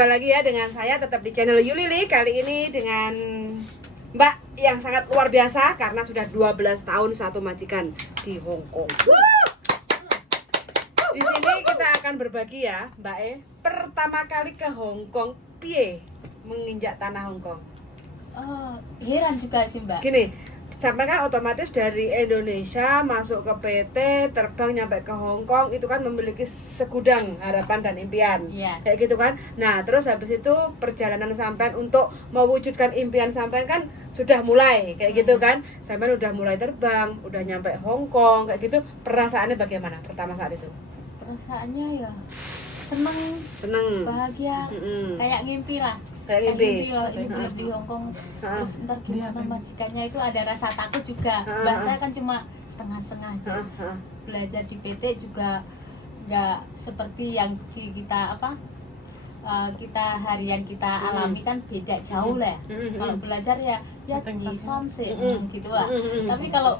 Jumpa lagi ya dengan saya tetap di channel Yulili. Kali ini dengan Mbak yang sangat luar biasa karena sudah 12 tahun satu majikan di Hong Kong. Di sini kita akan berbagi ya, Mbak pertama kali ke Hong Kong, piye menginjak tanah Hong Kong? Oh, heran juga sih Mbak. Gini, sampai kan otomatis dari Indonesia masuk ke PT, terbang nyampe ke Hong Kong, itu kan memiliki segudang harapan dan impian. Iya. Kayak gitu kan. Nah, terus habis itu perjalanan sampean untuk mewujudkan impian sampean kan sudah mulai kayak gitu kan. Sampean udah mulai terbang, udah nyampe Hong Kong kayak gitu. Perasaannya bagaimana pertama saat itu? Perasaannya ya seneng, bahagia, kayak ngimpi lah. Kayak ngimpi loh, ini bener di Hong Kong. Terus ntar gimana majikannya, itu ada rasa takut juga. Bahasa kan cuma setengah-setengah aja. Belajar di PT juga nggak seperti yang di kita kita harian kita alami kan beda jauh lah. Kalau belajar ya nyisam sih gitulah. Tapi kalau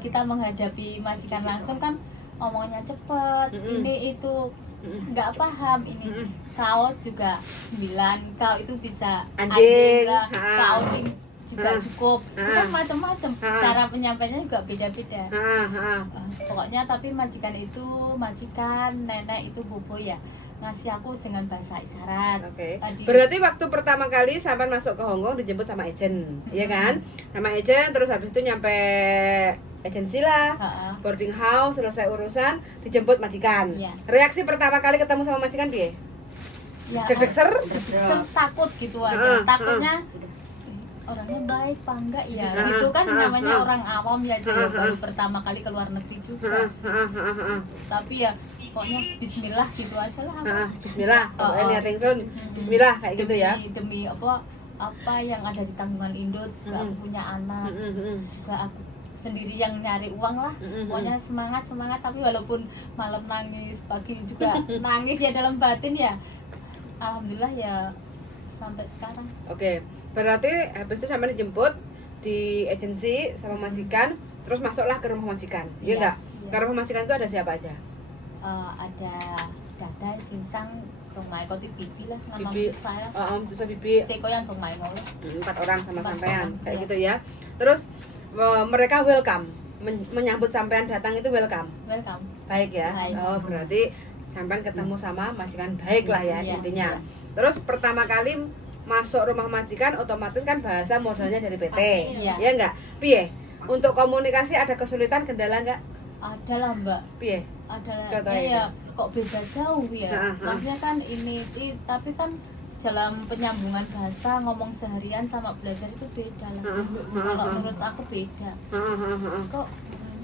kita menghadapi majikan langsung kan omongnya cepet, ini itu nggak paham, ini kau juga 9, kau itu bisa anjing lah, kau juga cukup, itu kan macam-macam cara penyampaiannya juga beda-beda. Pokoknya tapi majikan nenek itu bobo ya ngasih aku dengan bahasa isyarat. Oke. Berarti waktu pertama kali sampai masuk ke Hong Kong dijemput sama agent, ya kan? Sama agent, terus habis itu nyampe agensi lah, boarding house, selesai urusan, dijemput majikan. Iya. Reaksi pertama kali ketemu sama majikan piye? Ya, Deg-degser? takut gitu aja. Takutnya orangnya baik apa enggak ya, gitu kan namanya orang awam ya, baru pertama kali ke luar negeri juga. Tapi ya pokoknya bismillah gitu aja lah. Bismillah, ini ringsun, bismillah kayak gitu ya. Demi apa yang ada di tanggungan Indo juga, aku punya anak, juga aku sendiri yang nyari uang lah. Pokoknya semangat, tapi walaupun malam nangis, pagi juga nangis ya dalam batin ya. Alhamdulillah ya sampai sekarang. Oke, berarti habis itu sampai dijemput di agensi sama majikan, terus masuklah ke rumah majikan, iya enggak? Ke rumah majikan itu ada siapa aja? Ada Dada, Sinsang, Dong Mai, Koti Bibi lah, nama Bibi. maksud saya. Maksud Bibi. Seko yang Dong Mai ngono. 4 orang sama sampean, kayak iya. gitu ya. Terus mereka welcome, menyambut sampean datang itu welcome. Baik ya. Baik. Oh, berarti sampean ketemu sama majikan baik lah ya, Iya, intinya. iya. Terus pertama kali masuk rumah majikan otomatis kan bahasa modalnya dari PT. Iya. Ya enggak? Piye? Untuk komunikasi ada kesulitan, kendala enggak? Ada lah Mbak. Piye? Ada ya, kok beda jauh ya. Maksudnya kan tapi kan dalam penyambungan bahasa, ngomong seharian sama belajar itu beda lah. Kalau menurut aku beda. Kok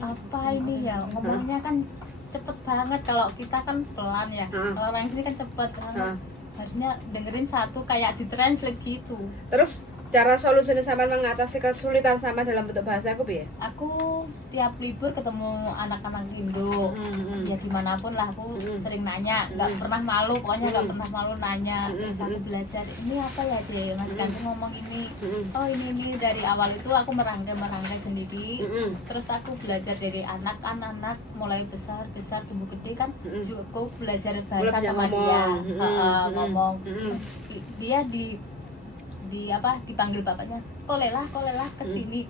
apa ini ya, ngomongnya kan cepet banget, kalau kita kan pelan ya. Kalau orang sini kan cepet banget. Harusnya dengerin satu kayak ditranslate gitu. Terus cara solusinya sampean mengatasi kesulitan sama dalam bentuk bahasa aku piye? Aku tiap libur ketemu anak-anak Indo, ya dimanapun lah aku sering nanya, nggak pernah malu, pokoknya nggak pernah malu nanya. Terus aku belajar, ini apa ya sih, Mas Ganti ngomong ini, oh ini dari awal itu aku merangkai sendiri. Terus aku belajar dari anak mulai besar tumbuh gede kan, juga aku belajar bahasa sama dia, ngomong. Dia dipanggil bapaknya, kolelah kesini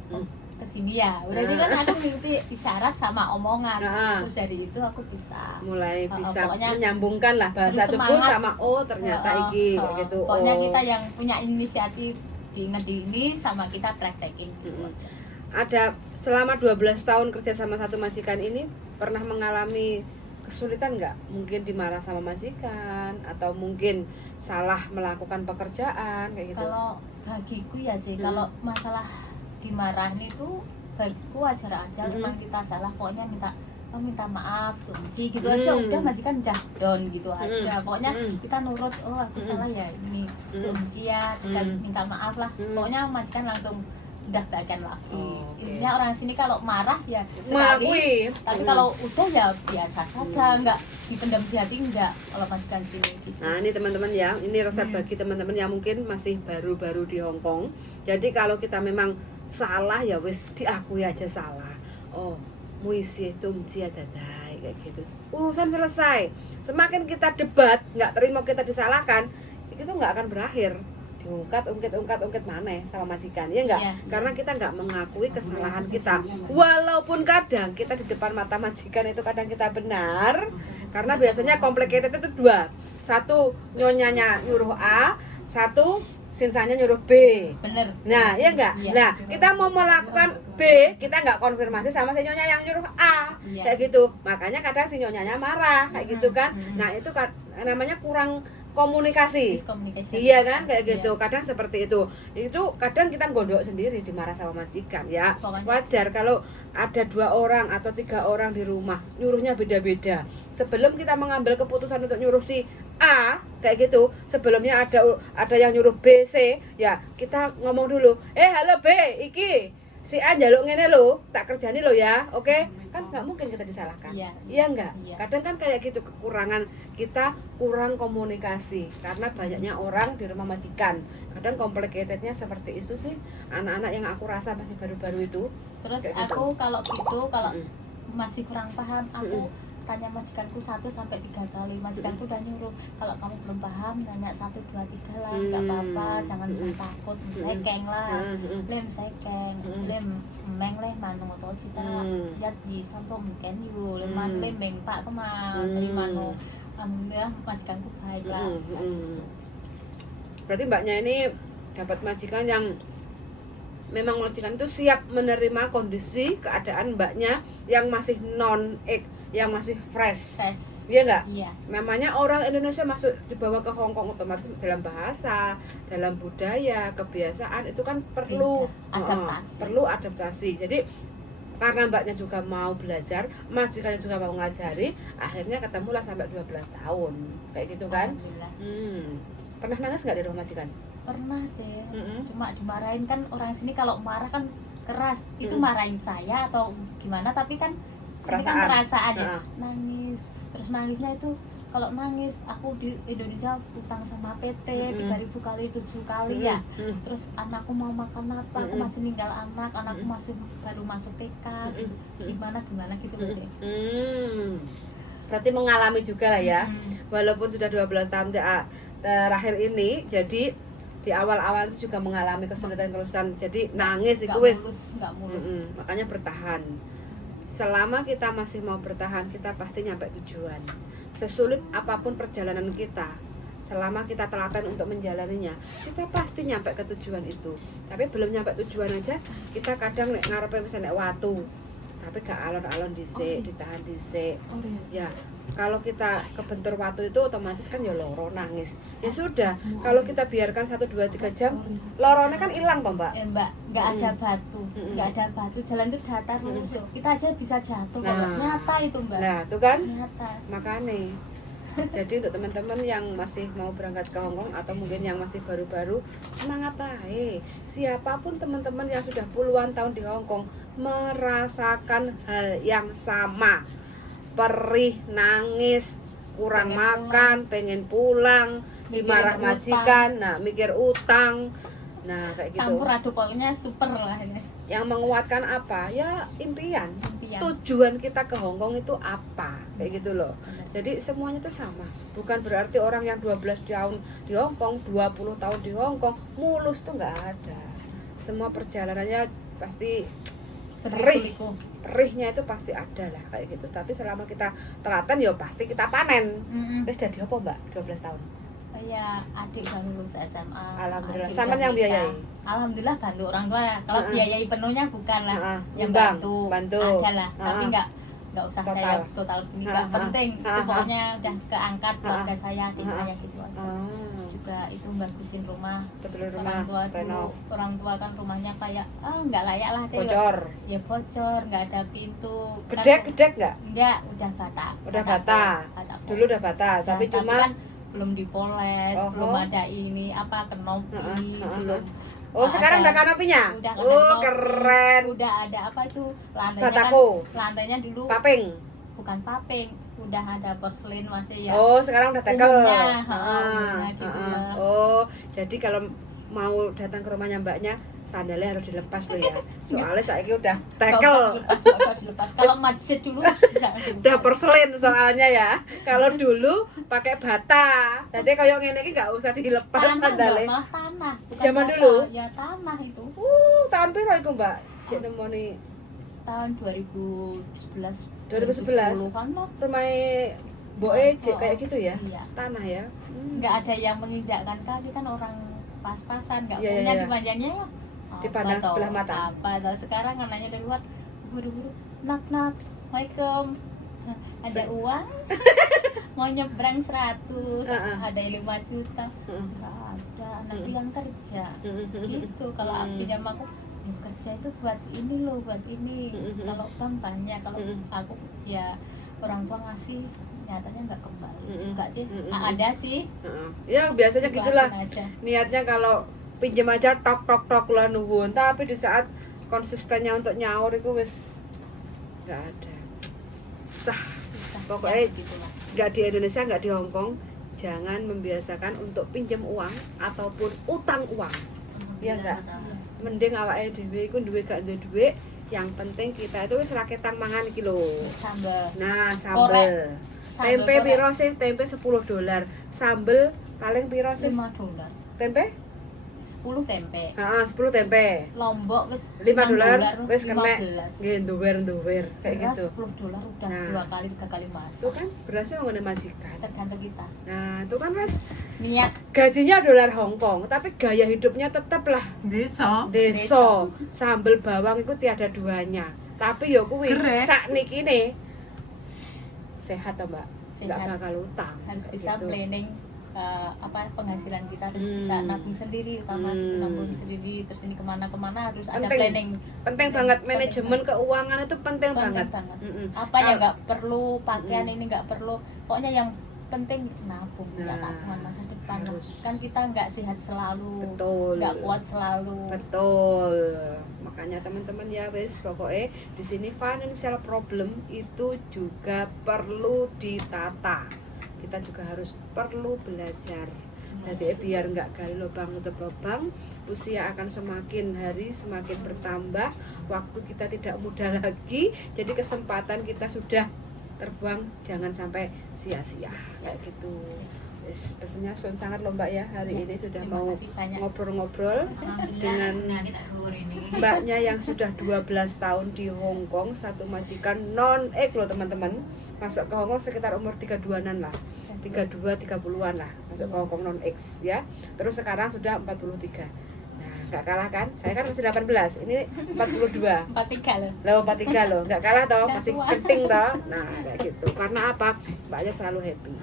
ya. Udah itu kan aku ngerti isyarat sama omongan. Terus dari itu aku mulai bisa pokoknya menyambungkan lah bahasa tubuh sama ternyata iki gitu. Pokoknya kita yang punya inisiatif diingat di ini sama kita praktekin. Ada selama 12 tahun kerja sama satu majikan ini pernah mengalami kesulitan nggak? Mungkin dimarah sama majikan atau mungkin salah melakukan pekerjaan kayak gitu. Kalau bagiku ya kalau masalah dimarahin itu bagiku wajar aja. Memang kita salah, pokoknya minta maaf tuh gitu aja, udah majikan udah down gitu aja. Pokoknya kita nurut, oh aku salah ya ini tuh ya, juga minta maaf lah. Pokoknya majikan langsung udah bagian lagi. Intinya orang sini kalau marah ya sekali, tapi kalau udah ya biasa saja, nggak dipendam di hati, enggak kalau majikan sini gitu. Nah ini teman-teman ya, ini resep bagi teman-teman yang mungkin masih baru-baru di Hong Kong. Jadi kalau kita memang salah ya wis diakui aja salah. Oh, muisi itu dadai kayak gitu. Urusan selesai. Semakin kita debat, nggak terima kita disalahkan, itu nggak akan berakhir, diungkit maneh sama majikan, ya enggak? Iya, Karena kita nggak mengakui kesalahan kita, walaupun kadang kita di depan mata majikan itu kadang kita benar, karena biasanya complicated itu dua, satu nyonyanya nyuruh A, satu sinsanya nyuruh B. Bener. Nah, ya enggak? Iya. Nah, kita mau melakukan B, kita enggak konfirmasi sama si nyonya yang nyuruh A. Iya. Kayak gitu. Makanya kadang si nyonyanya marah, kayak gitu kan. Nah, itu namanya kurang komunikasi. Miscommunication. Iya kan, kayak gitu. Iya. Kadang seperti itu. Itu kadang kita gondok sendiri dimarah sama majikan ya. Pokoknya. Wajar kalau ada 2 orang atau 3 orang di rumah, nyuruhnya beda-beda. Sebelum kita mengambil keputusan untuk nyuruh si A kayak gitu, sebelumnya ada yang nyuruh B, C, ya kita ngomong dulu. Halo B, iki si A njaluk ngene lho, tak kerjani lho ya. Oke? Kan nggak mungkin kita disalahkan. Iya enggak? Iya. Kadang kan kayak gitu, kekurangan kita, kurang komunikasi karena banyaknya orang di rumah majikan. Kadang complicatednya seperti itu sih, anak-anak yang aku rasa masih baru-baru itu. Terus Kayak gitu. aku kalau masih kurang paham, aku tanya majikanku 1 sampai 3 kali. Majikanku udah nyuruh, kalau kamu belum paham nanya 1 2 3 lah, nggak apa-apa, jangan usah takut, sekeng lah. Lem sekeng, lem meng leh mano to cita yat yi sampo mungkin yu leman lem meng pak kemana jadi mano. Alhamdulillah majikanku baik lah. Berarti mbaknya ini dapat majikan yang memang majikan itu siap menerima kondisi keadaan mbaknya yang masih yang masih fresh. Iya enggak? Iya. Namanya orang Indonesia masuk dibawa ke Hong Kong, otomatis dalam bahasa, dalam budaya, kebiasaan itu kan perlu adaptasi. Perlu adaptasi. Jadi karena mbaknya juga mau belajar, majikannya juga mau ngajari, akhirnya ketemulah sampai 12 tahun. Kayak gitu kan? Alhamdulillah. Pernah nangis nggak di rumah majikan? Pernah aja. Cuma dimarahin kan, orang sini kalau marah kan keras. Itu marahin saya atau gimana, tapi kan sini kan perasaan ya. Nangis. Terus nangisnya itu kalau nangis, aku di Indonesia utang sama PT 3.000 kali 7 kali ya. Terus anakku mau makan apa, aku masih ninggal anakku masih baru masuk TK gitu. Gimana gitu loh, Cek. Berarti mengalami juga lah ya. Walaupun sudah 12 tahun terakhir ini, jadi di awal-awal itu juga mengalami kesulitan, jadi nangis itu nggak mulus. Makanya bertahan. Selama kita masih mau bertahan, kita pasti nyampe tujuan. Sesulit apapun perjalanan kita, selama kita telaten untuk menjalaninya, kita pasti nyampe ke tujuan itu. Tapi belum nyampe tujuan aja, kita kadang ngarepe misalnya watu, tapi gak alon-alon dhisik, ditahan dhisik. Ya, kalau kita kebentur watu itu otomatis kan ya loro, nangis. Ya sudah, kalau kita biarkan 1 2 3 jam, lorone kan hilang toh, Mbak. Mbak, nggak ada batu, jalan itu datar lurus loh. Kita aja bisa jatuh kok, Mbak. Nyata itu, Mbak. Nah, itu kan? Nyata. Makanya. Jadi untuk teman-teman yang masih mau berangkat ke Hong Kong atau mungkin yang masih baru-baru, semangat aja. Siapapun teman-teman yang sudah puluhan tahun di Hong Kong merasakan hal yang sama. Perih, nangis, kurang makan, pengen pulang, dimarah majikan, mikir utang. Nah, kayak gitu. Campur aduk, pokoknya super lah ini. Yang menguatkan apa? Ya impian. Tujuan kita ke Hong Kong itu apa? Kayak gitu loh. Jadi semuanya itu sama. Bukan berarti orang yang 12 tahun di Hong Kong, 20 tahun di Hong Kong mulus tuh nggak ada. Semua perjalanannya pasti perihnya itu pasti ada lah kayak gitu. Tapi selama kita telaten ya pasti kita panen. Wis jadi apa, Mbak? 12 tahun. Ya, adik baru lulus SMA. Alhamdulillah. Sama yang biayai. Alhamdulillah bantu orang tua ya. Kalau biayai penuhnya bukan lah. Yang bantu. Ada lah. Tapi nggak usah total. Saya total nggak penting. Itu pokoknya udah keangkat keluarga saya, adik saya gitu aja. Juga itu bagusin rumah. Orang tua dulu, orang tua kan rumahnya kayak nggak layak lah. Bocor. Ya bocor, nggak ada pintu. Gedek nggak? Enggak, udah bata. Udah bata. Dulu udah bata, tapi cuma kan belum dipoles, belum ada ini apa kenopi, belum. Oh, sekarang udah kanopinya? Udah kanopi. Keren. Udah ada apa itu? Lantainya Bataku. Kan, lantainya dulu paping. Bukan paping, udah ada porselin masih ya. Oh, sekarang udah tekel. Umumnya gitu lah. Oh, jadi kalau mau datang ke rumahnya mbaknya, sandalnya harus dilepas loh ya. Soalnya saiki udah Nggak tekel. usah dilepas. Kalau macet dulu bisa dilepas. Udah porselin soalnya ya. Kalau dulu pakai bata. Jadi kayak ngene iki enggak usah dilepas Tanah, sandalnya. Mbak, tanah. Bukan Zaman bata. dulu? Ya tanah itu. Tahun piro iku, Mbak? Cek nemoni Tahun 2011. 2011. 2010-an lah. rumah Boe cek kayak gitu ya. Iya. Tanah ya. Nggak ada yang menginjakkan kaki kan orang pas-pasan nggak Iya, punya iya. dimanjanya ya Dipandang apa toh, sebelah mata. apa toh. Sekarang anaknya dari luar buru-buru nak Assalamualaikum. Ada uang mau nyebrang 100 ada 5 juta nggak ada nanti yang kerja gitu. Kalau aku pinjam aku ya kerja itu buat ini loh, buat ini. Kalau kan banyak, kalau aku ya orang tua ngasih nyatanya nggak kembali juga sih. Ada sih Ya biasanya gitulah. Ikhlasin aja. Niatnya kalau pinjam aja tok tok tok lah nuwun, tapi di saat konsistennya untuk nyaur itu wis nggak ada. Susah. Pokoknya Ya, gitulah. nggak di Indonesia, nggak di Hong Kong, jangan membiasakan untuk pinjam uang ataupun utang uang. Ya enggak. Mending awake dhewe iku duwe gak duwe duit, yang penting kita itu wis raketang mangan iki lho. Sambal Nah, sambel. Tempe korek. piro sih? Tempe $10. Sambel paling piro sih? $5. Tempe? 10 tempe. Heeh, 10 tempe. Lombok wis $5 wis kena 15. nggih nduwer kayak Beras gitu. $10 udah Nah. 2 kali 3 kali Itu masuk. kan berasnya ngene majikan. Tergantung kita. Nah, itu kan Mas Niat gajinya dolar Hong Kong, tapi gaya hidupnya tetap lah Desa. deso. Sambel bawang itu tiada duanya. Tapi ya kuwi Gerek. sakniki ne sehat toh, Mbak. Enggak Sehat. bakal utang. harus kayak bisa gitu. planning penghasilan kita harus bisa nabung sendiri, utama nabung sendiri. Terus ini kemana-kemana harus ada Penting. planning. Penting banget manajemen keuangan itu penting banget. banget. Mm-mm. Apa ya nggak perlu pakaian ini nggak perlu, pokoknya yang penting nabung, punya Nah, tabungan masa depan. harus. Kan kita nggak sehat selalu, Betul. nggak kuat selalu. Betul. Makanya teman-teman ya wis pokoknya di sini financial problem itu juga perlu ditata. Kita juga harus perlu belajar. Jadi biar nggak gali lubang tutup lubang, usia akan semakin hari semakin bertambah, waktu kita tidak muda lagi, jadi kesempatan kita sudah terbuang, jangan sampai sia-sia kayak gitu. Wis pesennya Sun sangat loh Mbak ya, hari Ya, ini sudah terima mau kasih banyak. ngobrol-ngobrol dengan mbaknya yang sudah 12 tahun di Hong Kong, satu majikan non-ek loh teman-teman. Masuk ke Hong Kong sekitar umur 32-an lah. 32 30-an lah masuk ke Hong Kong non-X ya. Terus sekarang sudah 43. Nah, enggak kalah kan? Saya kan masih 18. Ini 42. 43 loh. Loh 43 loh. Enggak kalah toh, Nggak masih tua. penting toh. Nah, kayak gitu. Karena apa? Mbaknya selalu happy.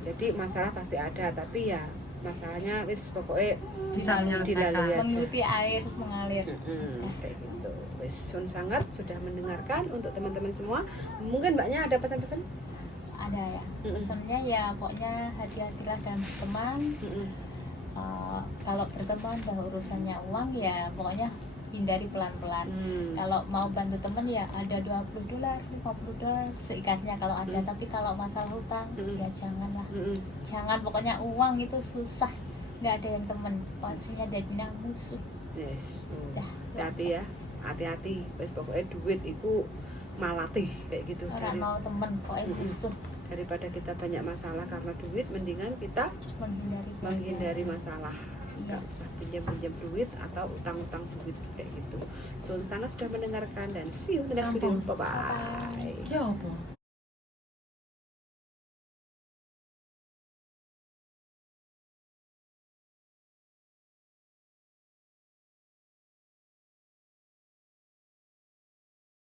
Jadi masalah pasti ada, tapi ya masalahnya wis pokoknya Bisa menyelesaikan. dilalui aja. Mengikuti air mengalir. Kayak gitu. Wis Sun sangat sudah mendengarkan untuk teman-teman semua. Mungkin mbaknya ada pesan-pesan? Ada ya. Pesannya ya pokoknya hati-hatilah dalam berteman. Kalau berteman dan urusannya uang ya pokoknya hindari pelan-pelan. Kalau mau bantu temen ya ada $20, $50 seikatnya kalau ada. Tapi kalau masalah hutang ya janganlah. Jangan, pokoknya uang itu susah. Nggak ada yang temen, pastinya jadinya musuh. Yes. Dah, Hati-hati ya. Hati-hati. Wis pokoknya duit itu malatih kayak gitu. Orang mau temen pokoknya musuh. Daripada kita banyak masalah karena duit, mendingan kita menghindari masalah. Iya. Nggak usah pinjam-pinjam duit atau utang-utang duit kayak gitu. Sun sangat sudah mendengarkan dan see you in the next video. Bye bye. Ya apa?